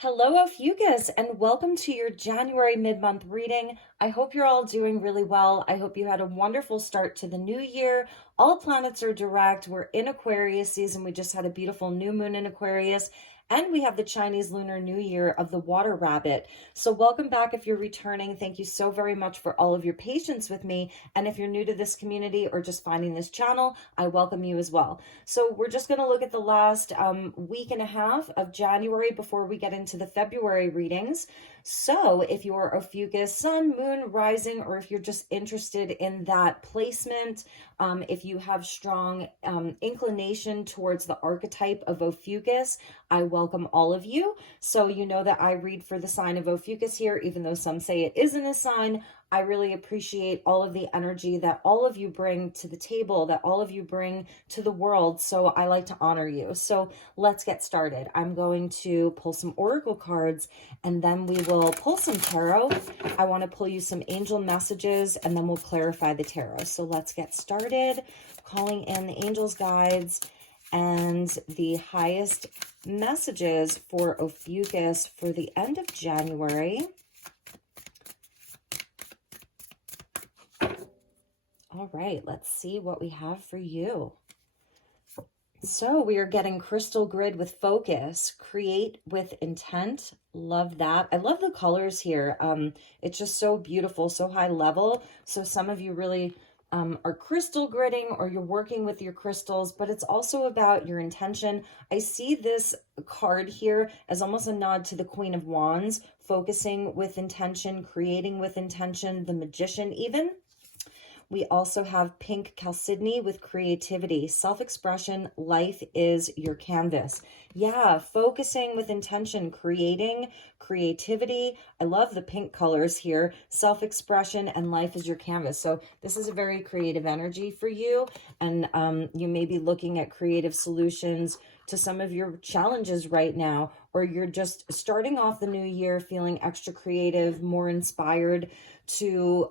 Hello, Ophiuchus, and welcome to your January mid-month reading. I hope you're all doing really well. I hope you had a wonderful start to the new year. All planets are direct. We're in Aquarius season. We just had a beautiful new moon in Aquarius, and we have the Chinese Lunar New Year of the Water Rabbit. So welcome back if you're returning. Thank you so very much for all of your patience with me. And if you're new to this community or just finding this channel, I welcome you as well. So we're just going to look at the last week and a half of January before we get into the February readings. So if you're Ophiuchus, sun, moon, rising, or if you're just interested in that placement, if you have strong inclination towards the archetype of Ophiuchus, I welcome all of you. So you know that I read for the sign of Ophiuchus here, even though some say it isn't a sign. I really appreciate all of the energy that all of you bring to the table, that all of you bring to the world. So I like to honor you. So let's get started. I'm going to pull some oracle cards and then we will pull some tarot. I want to pull you some angel messages and then we'll clarify the tarot. So let's get started. Calling in the angels, guides, and the highest messages for Ophiuchus for the end of January. All right, let's see what we have for you. So we are getting crystal grid with focus, create with intent. Love that. I love the colors here. It's just so beautiful, so high level. So some of you really are crystal gridding or you're working with your crystals, but it's also about your intention. I see this card here as almost a nod to the Queen of Wands, focusing with intention, creating with intention, the Magician even. We also have pink chalcedony with creativity, self-expression, life is your canvas. Yeah, focusing with intention, creating, creativity. I love the pink colors here, self-expression and life is your canvas. So this is a very creative energy for you. And you may be looking at creative solutions to some of your challenges right now, or you're just starting off the new year feeling extra creative, more inspired to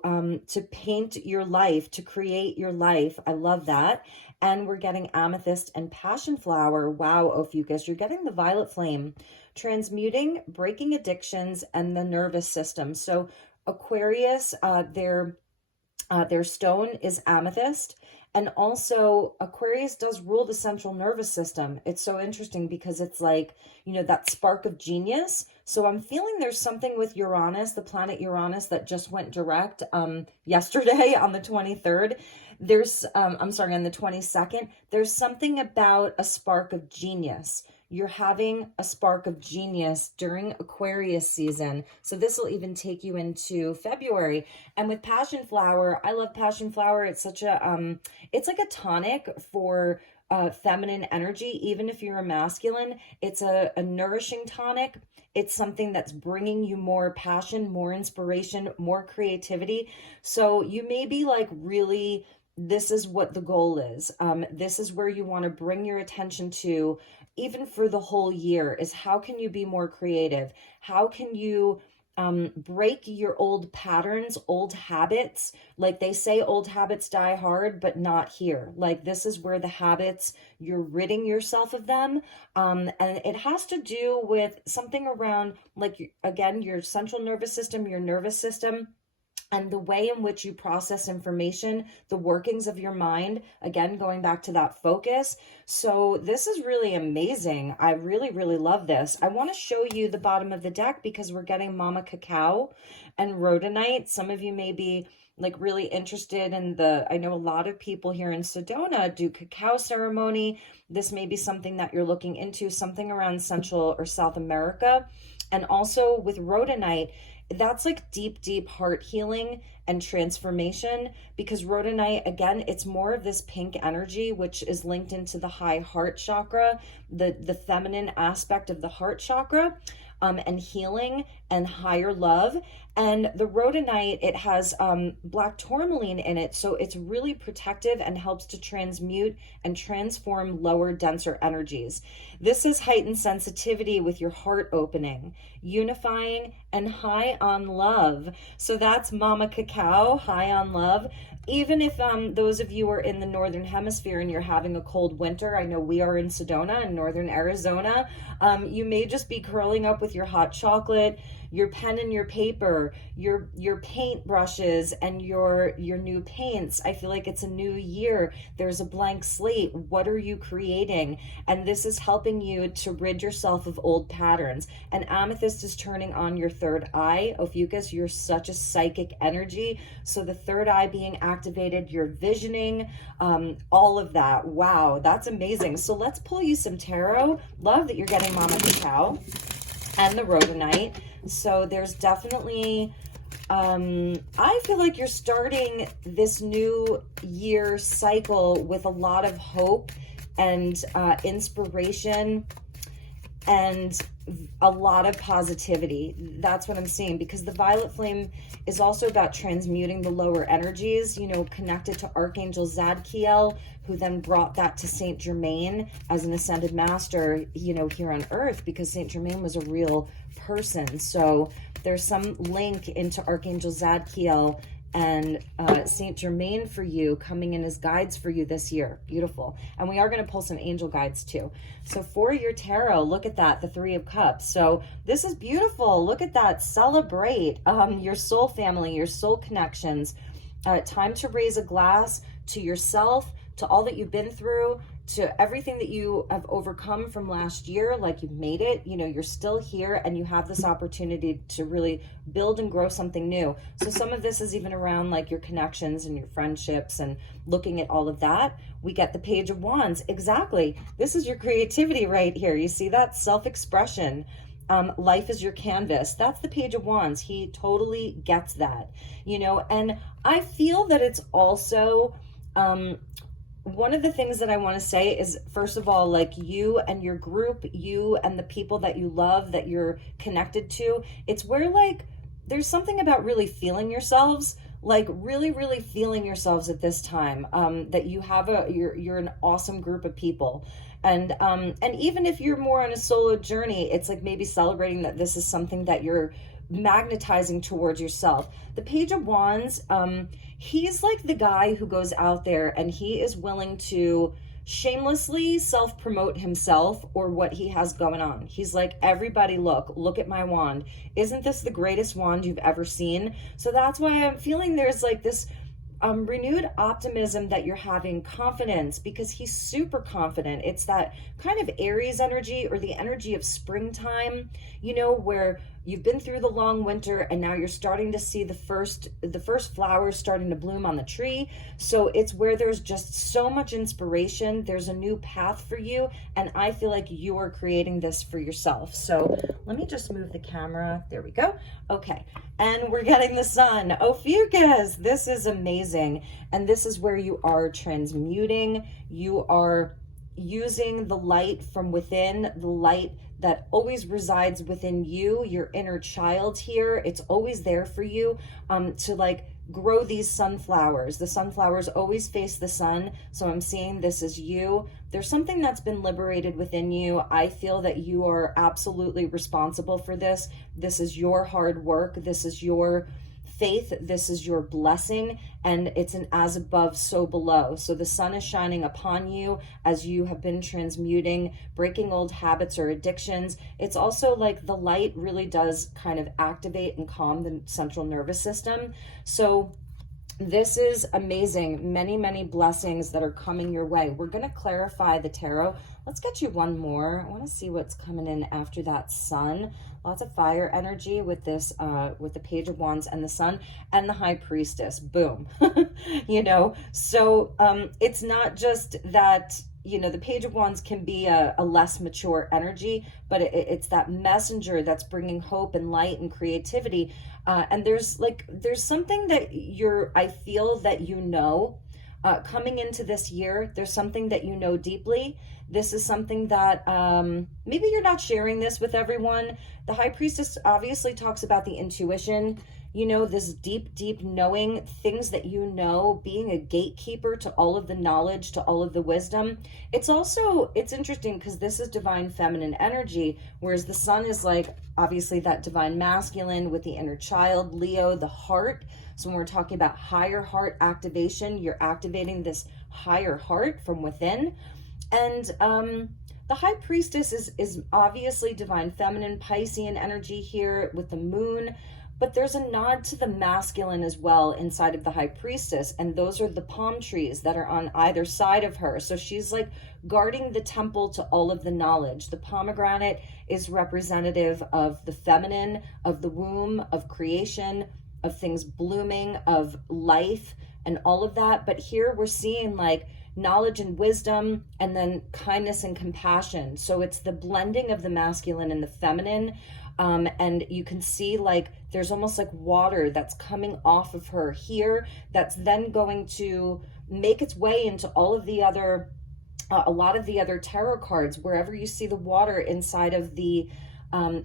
paint your life, to create your life. I love that. And we're getting amethyst and passion flower. Wow, Ophiuchus, you're getting the violet flame, transmuting, breaking addictions, and the nervous system. So Aquarius, their stone is amethyst. And also Aquarius does rule the central nervous system. It's so interesting because it's like, you know, that spark of genius. So I'm feeling there's something with Uranus, the planet Uranus that just went direct yesterday on the 23rd. There's, I'm sorry, on the 22nd. There's something about a spark of genius. You're having a spark of genius during Aquarius season. So this will even take you into February. And with passion flower, I love passion flower. It's such a, it's like a tonic for feminine energy. Even if you're a masculine, it's a nourishing tonic. It's something that's bringing you more passion, more inspiration, more creativity. So you may be like really, this is what the goal is. This is where you want to bring your attention to, even for the whole year, is how can you be more creative? How can you break your old patterns, old habits? Like they say, old habits die hard, but not here. Like this is where the habits, you're ridding yourself of them. And it has to do with something around, like, again, your central nervous system, your nervous system, and the way in which you process information, the workings of your mind, again, going back to that focus. So this is really amazing. I really, really love this. I want to show you the bottom of the deck because we're getting Mama Cacao and Rhodonite. Some of you may be like really interested in I know a lot of people here in Sedona do cacao ceremony. This may be something that you're looking into, something around Central or South America. And also with Rhodonite, that's like deep, deep heart healing and transformation, because Rhodonite, again, it's more of this pink energy, which is linked into the high heart chakra, the feminine aspect of the heart chakra, and healing and higher love. And the Rhodonite, it has black tourmaline in it, so it's really protective and helps to transmute and transform lower, denser energies. This is heightened sensitivity with your heart opening, unifying, and high on love. So that's Mama Cacao, high on love. Even if those of you are in the Northern Hemisphere and you're having a cold winter, I know we are in Sedona in Northern Arizona, you may just be curling up with with your hot chocolate, your pen and your paper, your paint brushes, and your new paints. I feel like it's a new year. There's a blank slate. What are you creating? And this is helping you to rid yourself of old patterns. And amethyst is turning on your third eye. Ophiuchus, you're such a psychic energy. So the third eye being activated, your visioning, all of that. Wow, that's amazing. So let's pull you some tarot. Love that you're getting Mama Cacao and the rhodonite. So there's definitely, I feel like you're starting this new year cycle with a lot of hope and inspiration and a lot of positivity. That's what I'm seeing, because the violet flame is also about transmuting the lower energies, you know, connected to Archangel Zadkiel, who then brought that to Saint Germain as an ascended master, you know, here on earth, because Saint Germain was a real person. So there's some link into Archangel Zadkiel and Saint Germain for you, coming in as guides for you this year. Beautiful. And we are going to pull some angel guides too. So for your tarot, look at that, the Three of Cups. So this is beautiful. Look at that. Celebrate your soul family, your soul connections. Time to raise a glass to yourself, to all that you've been through, to everything that you have overcome from last year. Like, you've made it, you know, you're still here, and you have this opportunity to really build and grow something new. So some of this is even around like your connections and your friendships, and looking at all of that. We get the Page of Wands. Exactly. This is your creativity right here. You see that? Self-expression. Life is your canvas. That's the Page of Wands. He totally gets that, you know. And I feel that it's also, one of the things that I want to say is, first of all, like, you and your group, you and the people that you love, that you're connected to, it's where, like, there's something about really feeling yourselves, like really, really feeling yourselves at this time, that you have you're an awesome group of people. And even if you're more on a solo journey, it's like maybe celebrating that this is something that you're magnetizing towards yourself. The Page of Wands, he's like the guy who goes out there and he is willing to shamelessly self-promote himself or what he has going on. He's like, everybody, look at my wand. Isn't this the greatest wand you've ever seen? So that's why I'm feeling there's like this renewed optimism that you're having, confidence, because he's super confident. It's that kind of Aries energy, or the energy of springtime, you know, where you've been through the long winter and now you're starting to see the first flowers starting to bloom on the tree. So it's where there's just so much inspiration. There's a new path for you, and I feel like you are creating this for yourself. So let me just move the camera. There we go. Okay. And we're getting the Sun. Ophiuchus, this is amazing. And this is where you are transmuting. You are using the light from within, the light that always resides within you, your inner child here. It's always there for you, to like grow these sunflowers. The sunflowers always face the sun. So I'm seeing this as you. There's something that's been liberated within you. I feel that you are absolutely responsible for this. This is your hard work. This is your faith. This is your blessing, and it's an as above, so below. So the sun is shining upon you as you have been transmuting, breaking old habits or addictions. It's also like the light really does kind of activate and calm the central nervous system. So this is amazing. Many, many blessings that are coming your way. We're going to clarify the tarot. Let's get you one more. I want to see what's coming in after that Sun. Lots of fire energy with this, with the Page of Wands and the Sun and the High Priestess. Boom. You know, so it's not just that, you know, the Page of Wands can be a less mature energy, but it's that messenger that's bringing hope and light and creativity. And there's something that I feel that you know, coming into this year, there's something that you know deeply. This is something that maybe you're not sharing this with everyone. The High Priestess obviously talks about the intuition, you know, this deep, deep knowing, things that you know, being a gatekeeper to all of the knowledge, to all of the wisdom. It's also, it's interesting because this is divine feminine energy, whereas the Sun is like, obviously that divine masculine with the inner child, Leo, the heart. So when we're talking about higher heart activation, you're activating this higher heart from within. And The High Priestess is obviously divine feminine Piscean energy here with the moon, but there's a nod to the masculine as well inside of the High Priestess, and those are the palm trees that are on either side of her. So she's like guarding the temple to all of the knowledge. The pomegranate is representative of the feminine, of the womb, of creation, of things blooming, of life, and all of that. But here we're seeing like knowledge and wisdom, and then kindness and compassion. So it's the blending of the masculine and the feminine. And you can see like there's almost like water that's coming off of her here that's then going to make its way into all of the other a lot of the other tarot cards. Wherever you see the water inside of the the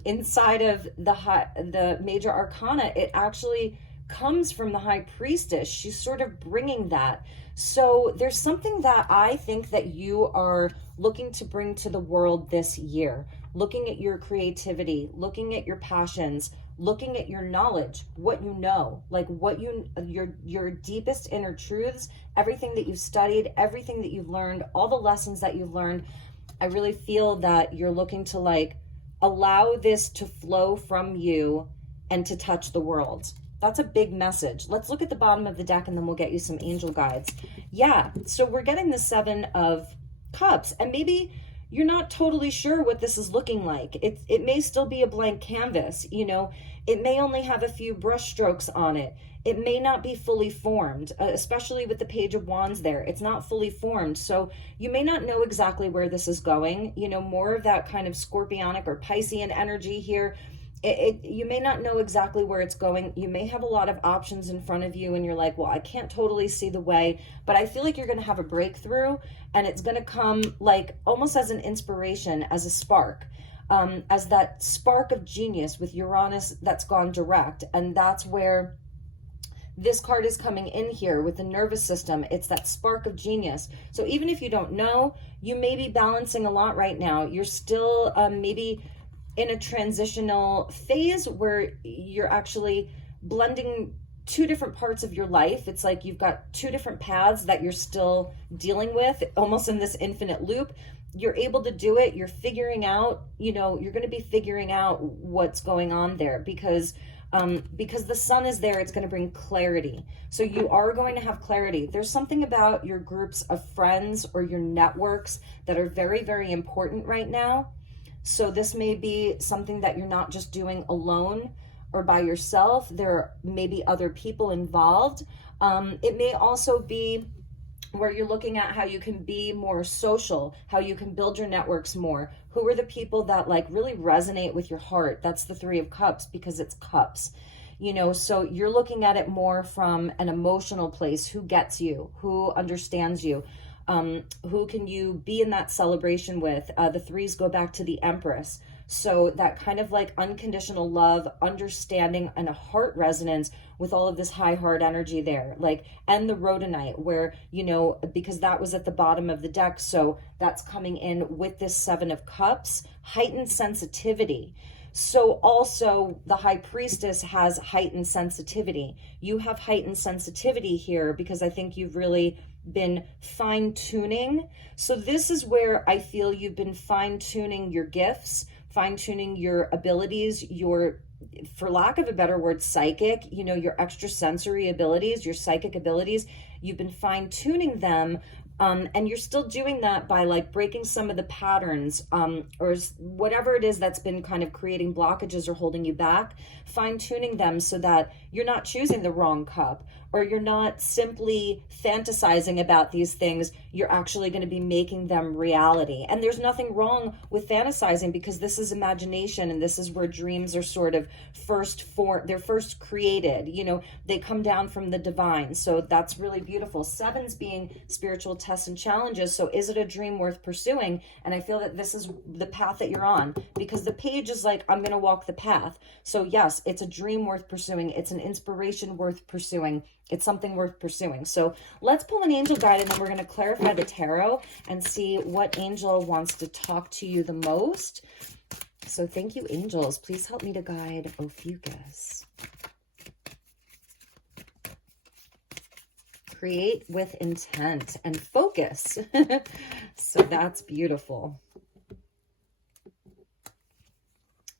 major arcana, it actually comes from the High Priestess. She's sort of bringing that. So there's something that I think that you are looking to bring to the world this year, looking at your creativity, looking at your passions, looking at your knowledge, what you know, like what your deepest inner truths, everything that you've studied, everything that you've learned, all the lessons that you've learned. I really feel that you're looking to like allow this to flow from you and to touch the world. That's a big message. Let's look at the bottom of the deck and then we'll get you some angel guides. Yeah, so we're getting the 7 of Cups, and maybe you're not totally sure what this is looking like. It may still be a blank canvas, you know. It may only have a few brush strokes on it. It may not be fully formed, especially with the Page of Wands there. It's not fully formed. So you may not know exactly where this is going. You know, more of that kind of scorpionic or Piscean energy here. You may not know exactly where it's going. You may have a lot of options in front of you and you're like, well, I can't totally see the way, but I feel like you're going to have a breakthrough, and it's going to come like almost as an inspiration, as a spark, as that spark of genius with Uranus that's gone direct. And that's where this card is coming in here with the nervous system. It's that spark of genius. So even if you don't know, you may be balancing a lot right now. You're still maybe in a transitional phase where you're actually blending 2 different parts of your life. It's like you've got 2 different paths that you're still dealing with, almost in this infinite loop. You're able to do it. You're figuring out, you know, you're going to be figuring out what's going on there because the sun is there. It's going to bring clarity. So you are going to have clarity. There's something about your groups of friends or your networks that are very, very important right now. So this may be something that you're not just doing alone or by yourself. There may be other people involved. It may also be where you're looking at how you can be more social, how you can build your networks more. Who are the people that like really resonate with your heart? That's the 3 of Cups, because it's cups. You know, so you're looking at it more from an emotional place. Who gets you? Who understands you? Who can you be in that celebration with? The 3s go back to the Empress. So that kind of like unconditional love, understanding, and a heart resonance with all of this high heart energy there. Like, and the Rhodonite, where, you know, because that was at the bottom of the deck. So that's coming in with this 7 of Cups, heightened sensitivity. So also the High Priestess has heightened sensitivity. You have heightened sensitivity here because I think you've really been fine-tuning. So this is where I feel you've been fine-tuning your gifts, fine-tuning your abilities, your, for lack of a better word, psychic, you know, your extrasensory abilities, your psychic abilities. You've been fine-tuning them. And you're still doing that by like breaking some of the patterns or whatever it is that's been kind of creating blockages or holding you back, fine-tuning them so that you're not choosing the wrong cup, or you're not simply fantasizing about these things. You're actually going to be making them reality. And there's nothing wrong with fantasizing, because this is imagination, and this is where dreams are sort of they're first created, you know, they come down from the divine. So that's really beautiful. 7s being spiritual tests and challenges. So is it a dream worth pursuing? And I feel that this is the path that you're on, because the page is like, I'm going to walk the path. So yes, it's a dream worth pursuing. It's an inspiration worth pursuing. It's something worth pursuing. So let's pull an angel guide, and then we're going to clarify the tarot and see what angel wants to talk to you the most. So thank you, angels. Please help me to guide Ophiuchus. Create with intent and focus. So that's beautiful.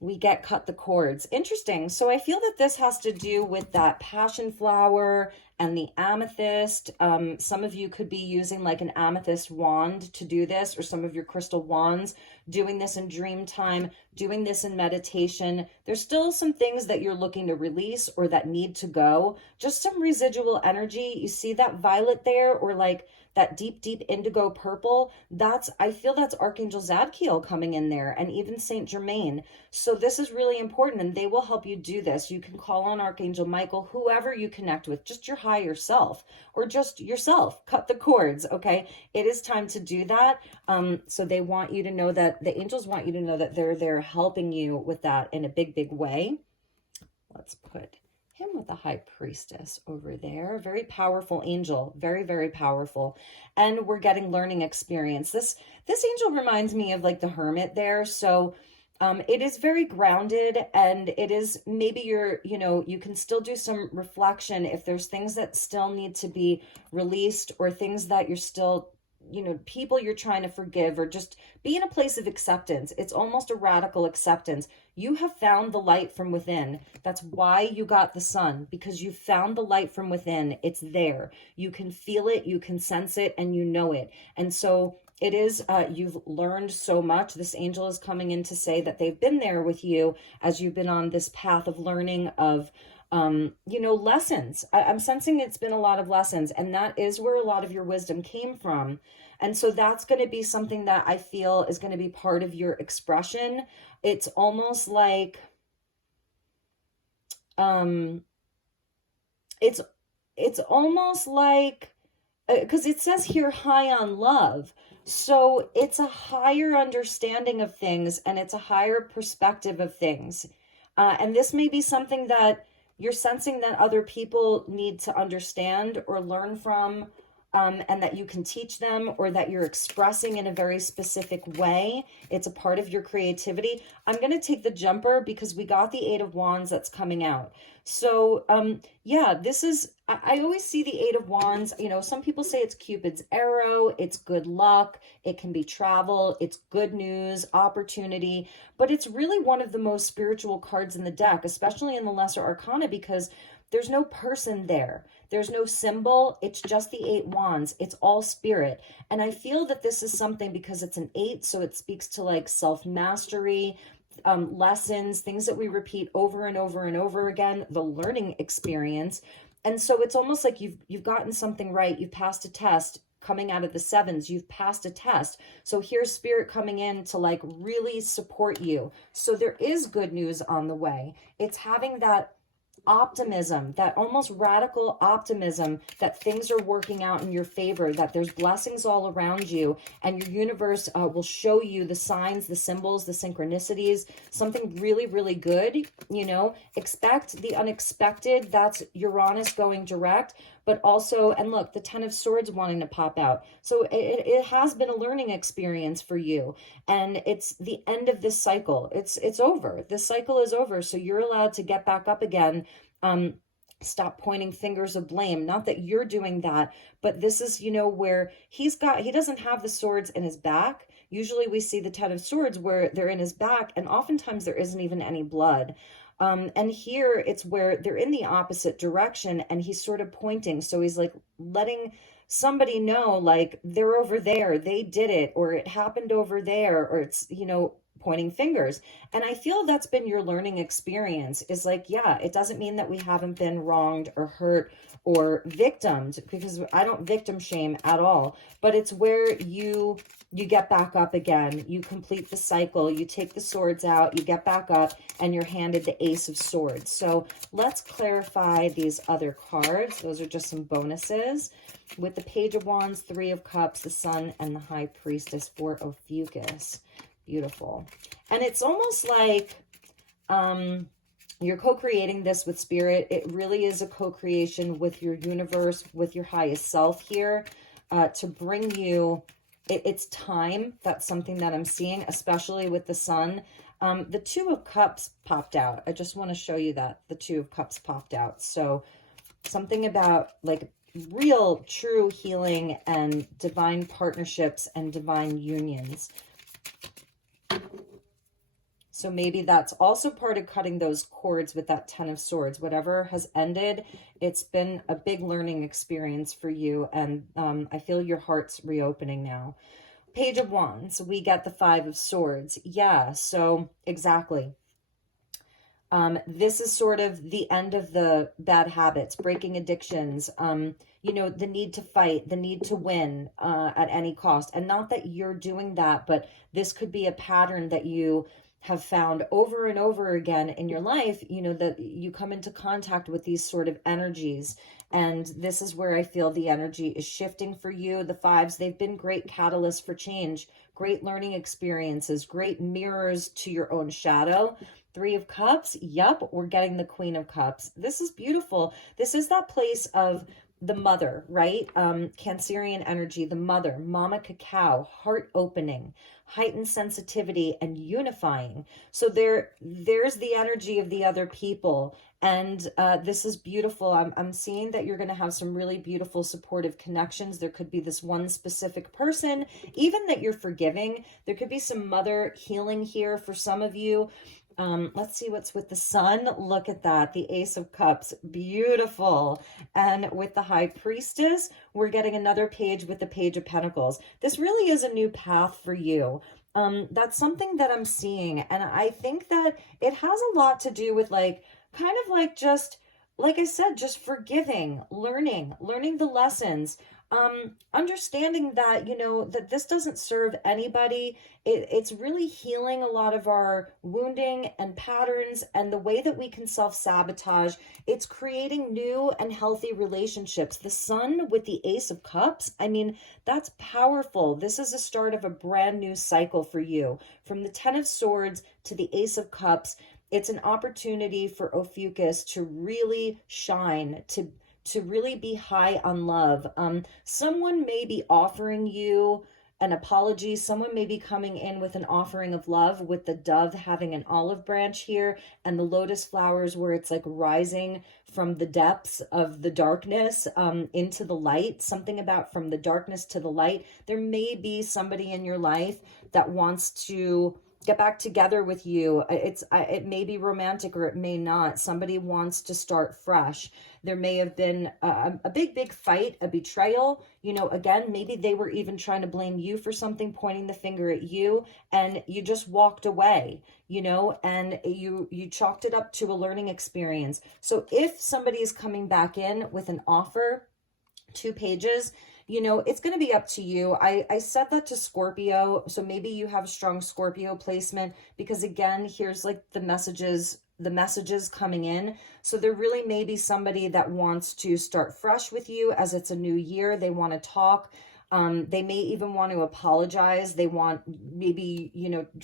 we get cut the cords. Interesting. So I feel that this has to do with that passion flower and the amethyst. Some of you could be using like an amethyst wand to do this, or some of your crystal wands, doing this in dream time, doing this in meditation. There's still some things that you're looking to release or that need to go. Just some residual energy. You see that violet there, or like that deep, deep indigo purple? I feel that's Archangel Zadkiel coming in there, and even Saint Germain. So this is really important, and they will help you do this. You can call on Archangel Michael, whoever you connect with, just your higher self, or just yourself. Cut the cords, okay? It is time to do that. So they want you to know that, the angels want you to know that they're there helping you with that in a big, big way. Let's put him with the high priestess over there. Very powerful angel, very, very powerful. And we're getting learning experience. This angel reminds me of like the hermit there. So it is very grounded, and it is maybe you can still do some reflection if there's things that still need to be released, or things that you're still, people you're trying to forgive, or just be in a place of acceptance. It's almost a radical acceptance. You have found the light from within. That's why you got the sun, because you found the light from within. It's there. You can feel it, you can sense it, and you know it. And so it is, you've learned so much. This angel is coming in to say that they've been there with you as you've been on this path of learning, of lessons. I'm sensing it's been a lot of lessons, and that is where a lot of your wisdom came from. And so that's going to be something that I feel is going to be part of your expression. It's almost like, it's almost like, because it says here high on love. So it's a higher understanding of things, and it's a higher perspective of things. And this may be something that you're sensing that other people need to understand or learn from, and that you can teach them, or that you're expressing in a very specific way. It's a part of your creativity. I'm going to take the jumper because we got the Eight of Wands that's coming out. So yeah, this is, I always see the Eight of Wands. Some people say it's Cupid's arrow, it's good luck, it can be travel, it's good news, opportunity, but it's really one of the most spiritual cards in the deck, especially in the Lesser Arcana, because there's no person there. There's no symbol. It's just the Eight Wands. It's all spirit. And I feel that this is something, because it's an 8, so it speaks to like self-mastery, lessons, things that we repeat over and over and over again, the learning experience. And so it's almost like you've gotten something right. You've passed a test. Coming out of the 7s, you've passed a test. So here's spirit coming in to like really support you. So there is good news on the way. It's having that optimism, that almost radical optimism, that things are working out in your favor, that there's blessings all around you, and your universe will show you the signs, the symbols, the synchronicities, something really, really good. Expect the unexpected. That's Uranus going direct. But also, and look, the 10 of Swords wanting to pop out. So it has been a learning experience for you. And it's the end of this cycle. It's over. This cycle is over. So you're allowed to get back up again. Stop pointing fingers of blame. Not that you're doing that, but this is, where he doesn't have the swords in his back. Usually we see the 10 of Swords where they're in his back, and oftentimes there isn't even any blood. And here it's where they're in the opposite direction, and he's sort of pointing. So he's like letting somebody know, like, they're over there, they did it, or it happened over there, or it's, pointing fingers. And I feel that's been your learning experience, is like, yeah, it doesn't mean that we haven't been wronged or hurt or victimed, because I don't victim shame at all, but it's where you get back up again, you complete the cycle, you take the swords out, you get back up, and you're handed the Ace of Swords. So let's clarify these other cards. Those are just some bonuses. With the Page of Wands, 3 of Cups, the Sun, and the High Priestess for Ophiuchus. Beautiful. And it's almost like you're co-creating this with spirit. It really is a co-creation with your universe, with your highest self here, to bring you, it's time. That's something that I'm seeing, especially with the Sun. The 2 of Cups popped out. I just want to show you that the 2 of Cups popped out. So something about like real, true healing and divine partnerships and divine unions. So maybe that's also part of cutting those cords with that Ten of Swords. Whatever has ended, it's been a big learning experience for you. And I feel your heart's reopening now. Page of Wands, we get the Five of Swords. Yeah, so exactly. This is sort of the end of the bad habits, breaking addictions, the need to fight, the need to win at any cost. And not that you're doing that, but this could be a pattern that you have found over and over again in your life, that you come into contact with these sort of energies. And this is where I feel the energy is shifting for you. The fives, they've been great catalysts for change, great learning experiences, great mirrors to your own shadow. Three of Cups, yep, we're getting the Queen of Cups. This is beautiful. This is that place of the mother, right? Cancerian energy, the mother, mama cacao, heart opening, heightened sensitivity, and unifying. So there's the energy of the other people. And this is beautiful. I'm seeing that you're going to have some really beautiful supportive connections. There could be this one specific person, even that you're forgiving. There could be some mother healing here for some of you. Let's see what's with the sun. Look at that. The Ace of Cups. Beautiful. And with the High Priestess, we're getting another page with the Page of Pentacles. This really is a new path for you. That's something that I'm seeing. And I think that it has a lot to do with just, like I said, just forgiving, learning the lessons. Understanding that, that this doesn't serve anybody. It's really healing a lot of our wounding and patterns and the way that we can self-sabotage. It's creating new and healthy relationships. The Sun with the Ace of Cups, I mean, that's powerful. This is the start of a brand new cycle for you. From the Ten of Swords to the Ace of Cups, it's an opportunity for Ophiuchus to really shine, to really be high on love. Someone may be offering you an apology. Someone may be coming in with an offering of love, with the dove having an olive branch here and the lotus flowers where it's like rising from the depths of the darkness into the light. Something about from the darkness to the light. There may be somebody in your life that wants to get back together with you. It may be romantic or it may not. Somebody wants to start fresh. There may have been a big fight, a betrayal. Again, maybe they were even trying to blame you for something, pointing the finger at you, and you just walked away, and you chalked it up to a learning experience. So if somebody is coming back in with an offer, 2 pages, it's going to be up to you. I said that to Scorpio. So maybe you have a strong Scorpio placement, because again, here's like the messages coming in. So there really may be somebody that wants to start fresh with you as it's a new year. They want to talk. They may even want to apologize. They want maybe,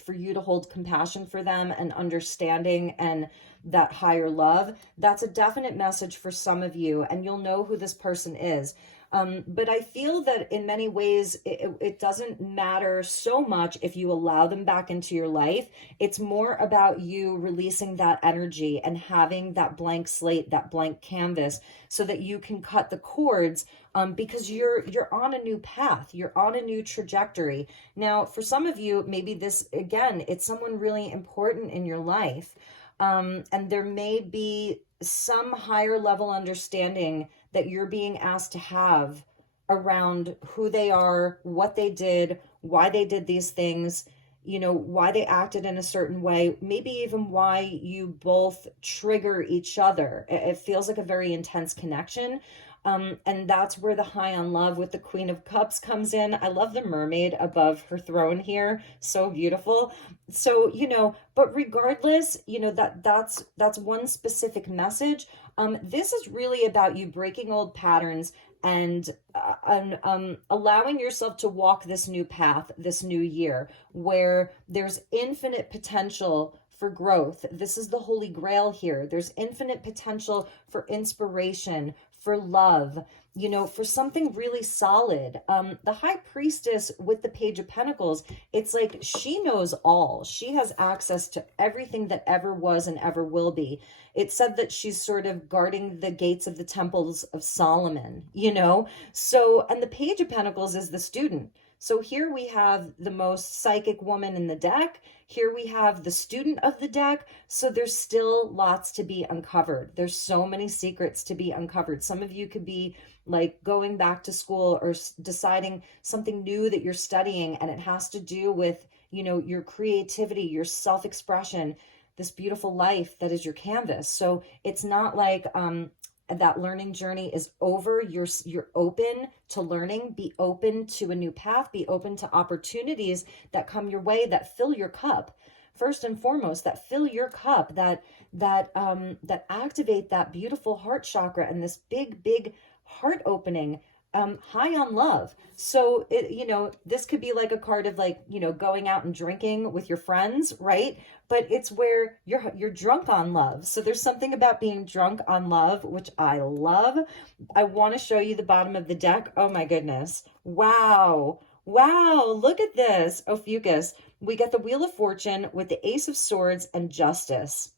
for you to hold compassion for them and understanding and that higher love. That's a definite message for some of you, and you'll know who this person is. But I feel that in many ways, it doesn't matter so much if you allow them back into your life. It's more about you releasing that energy and having that blank slate, that blank canvas, so that you can cut the cords, because you're on a new path. You're on a new trajectory. Now, for some of you, maybe this, again, it's someone really important in your life. And there may be some higher level understanding that you're being asked to have around who they are, what they did, why they did these things, why they acted in a certain way, maybe even why you both trigger each other. It feels like a very intense connection. And that's where the high on love with the Queen of Cups comes in. I love the mermaid above her throne here. So beautiful. So, but regardless, that's one specific message. This is really about you breaking old patterns and allowing yourself to walk this new path, this new year, where there's infinite potential for growth. This is the Holy Grail here. There's infinite potential for inspiration, for love, for something really solid. The High Priestess with the Page of Pentacles, it's like she knows all. She has access to everything that ever was and ever will be. It said that she's sort of guarding the gates of the temples of Solomon, So, and the Page of Pentacles is the student. So here we have the most psychic woman in the deck. Here we have the student of the deck. So there's still lots to be uncovered. There's so many secrets to be uncovered. Some of you could be like going back to school or deciding something new that you're studying, and it has to do with, you know, your creativity, your self-expression, this beautiful life that is your canvas. So it's not like that learning journey is over. You're open to learning. Be open to a new path. Be open to opportunities that come your way, that fill your cup. First and foremost, that fill your cup, that activate that beautiful heart chakra and this big heart opening, high on love. So it, you know, this could be like a card of like, you know, going out and drinking with your friends, right? But it's where you're drunk on love. So there's something about being drunk on love, which I love. I want to show you the bottom of the deck. Oh my goodness. Wow. Wow, look at this, Ophiuchus. We get the Wheel of Fortune with the Ace of Swords and Justice.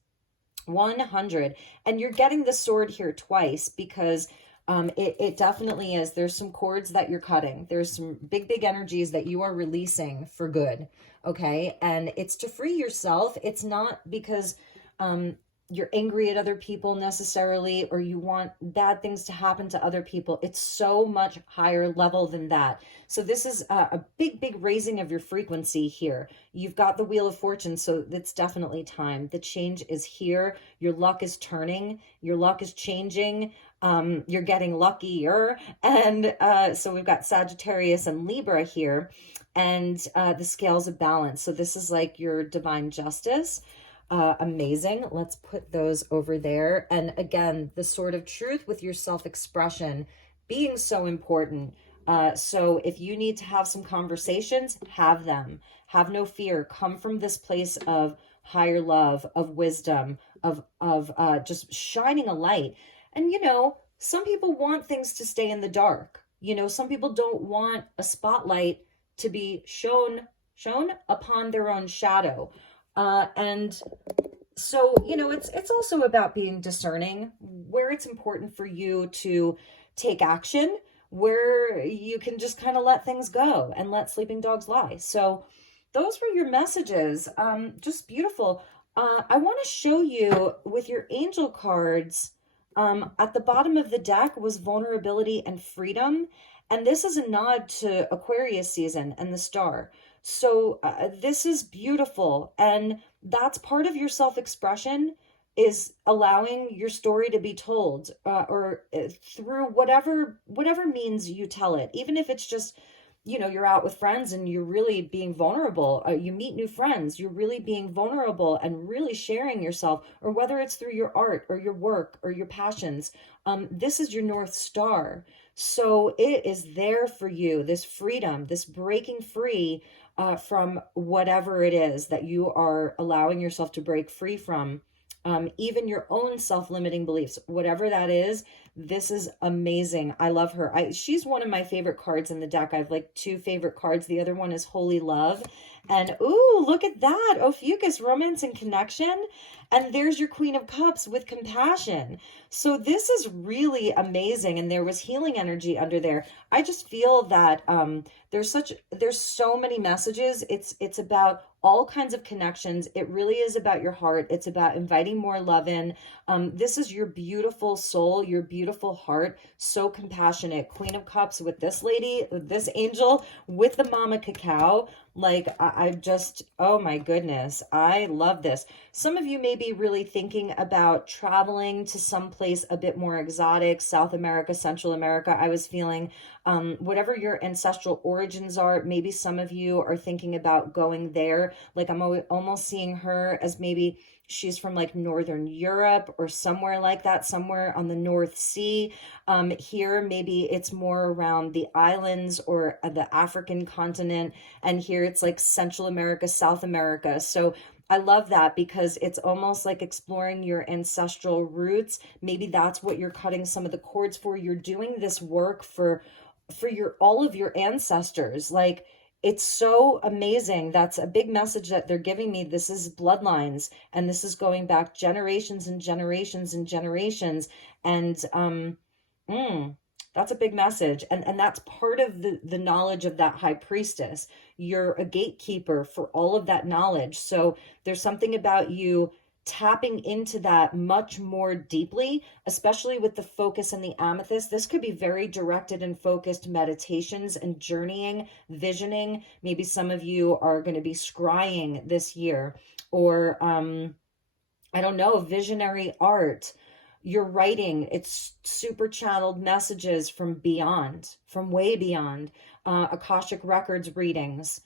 100. And you're getting the sword here twice because it definitely is. There's some cords that you're cutting. There's some big energies that you are releasing for good. Okay. And it's to free yourself. It's not because you're angry at other people necessarily, or you want bad things to happen to other people. It's so much higher level than that. So this is a big raising of your frequency here. You've got the Wheel of Fortune, so it's definitely time. The change is here. Your luck is turning. Your luck is changing. You're getting luckier. And so we've got Sagittarius and Libra here, and the scales of balance. So this is like your divine justice. Amazing. Let's put those over there. And again, the Sword of Truth with your self-expression being so important. So if you need to have some conversations, have them. Have no fear. Come from this place of higher love, of wisdom, of just shining a light. And, you know, some people want things to stay in the dark. You know, some people don't want a spotlight to be shown upon their own shadow. And so, you know, it's also about being discerning where it's important for you to take action, where you can just kind of let things go and let sleeping dogs lie. So those were your messages. Just beautiful. I want to show you with your angel cards, at the bottom of the deck was vulnerability and freedom. And this is a nod to Aquarius season and the star. So this is beautiful. And that's part of your self-expression, is allowing your story to be told, or through whatever means you tell it. Even if it's just, you know, you're out with friends and you're really being vulnerable, you meet new friends, you're really being vulnerable and really sharing yourself, or whether it's through your art or your work or your passions. This is your North Star. So it is there for you, this freedom, this breaking free from whatever it is that you are allowing yourself to break free from. Even your own self-limiting beliefs, whatever that is. This is amazing. I love her. She's one of my favorite cards in the deck. I have like two favorite cards. The other one is Holy Love. And ooh, look at that. Ophiuchus, romance and connection. And there's your Queen of Cups with compassion. So this is really amazing. And there was healing energy under there. I just feel that there's so many messages. It's about all kinds of connections. It really is about your heart. It's about inviting more love in. This is your beautiful soul, your beautiful heart. So compassionate. Queen of Cups with this lady, this angel with the mama cacao. Like, I just, oh my goodness, I love this. Some of you may be really thinking about traveling to some place a bit more exotic, South America, Central America. I was feeling whatever your ancestral origins are, maybe some of you are thinking about going there. Like, I'm almost seeing her as maybe she's from like Northern Europe or somewhere like that, somewhere on the North Sea. Here, maybe it's more around the islands or the African continent. And here it's like Central America, South America. So I love that because it's almost like exploring your ancestral roots. Maybe that's what you're cutting some of the cords for. You're doing this work for all of your ancestors. Like, it's so amazing. That's a big message that they're giving me. This is bloodlines, and this is going back generations and generations and generations. And That's a big message. And that's part of the knowledge of that high priestess. You're a gatekeeper for all of that knowledge. So there's something about you tapping into that much more deeply, especially with the focus and the amethyst. This could be very directed and focused meditations and journeying, visioning. Maybe some of you are going to be scrying this year, or I don't know, visionary art. You're writing, it's super channeled messages from beyond, from way beyond. Akashic records readings,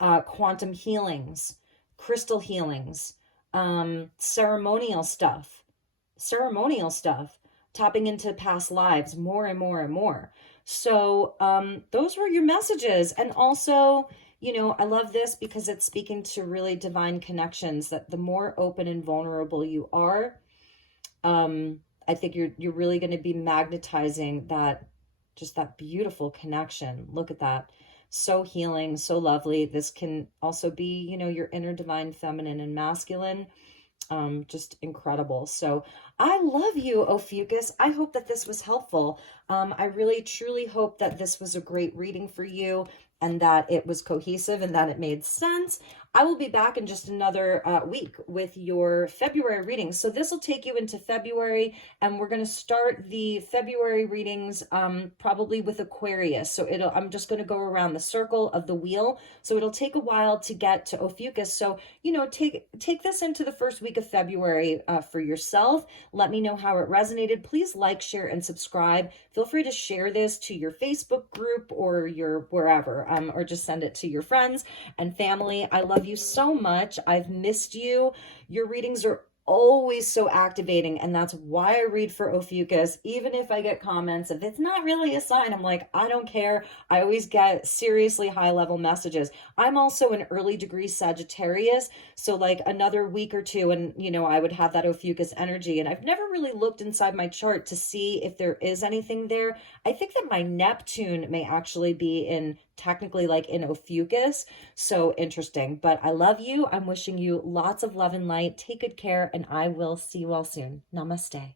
quantum healings, crystal healings, ceremonial stuff, tapping into past lives more and more and more. So those were your messages. And also, you know, I love this because it's speaking to really divine connections, that the more open and vulnerable you are, I think you're really going to be magnetizing that, just that beautiful connection. Look at that. So healing, so lovely. This can also be, you know, your inner divine feminine and masculine. Just incredible. So I love you, Ophiuchus. I hope that this was helpful. I really, truly hope that this was a great reading for you, and that it was cohesive and that it made sense. I will be back in just another week with your February readings. So this will take you into February, and we're going to start the February readings probably with Aquarius. So I'm just going to go around the circle of the wheel. So it'll take a while to get to Ophiuchus. So, you know, take this into the first week of February for yourself. Let me know how it resonated. Please like, share, and subscribe. Feel free to share this to your Facebook group or your wherever, or just send it to your friends and family. I love you so much. I've missed you. Your readings are always so activating, and that's why I read for Ophiuchus. Even if I get comments if it's not really a sign, I'm like, I don't care. I always get seriously high level messages. I'm also an early degree Sagittarius, so like another week or two and, you know, I would have that Ophiuchus energy. And I've never really looked inside my chart to see if there is anything there. I think that my Neptune may actually be in, technically, like in Ophiuchus. So interesting. But I love you. I'm wishing you lots of love and light. Take good care, and I will see you all soon. Namaste.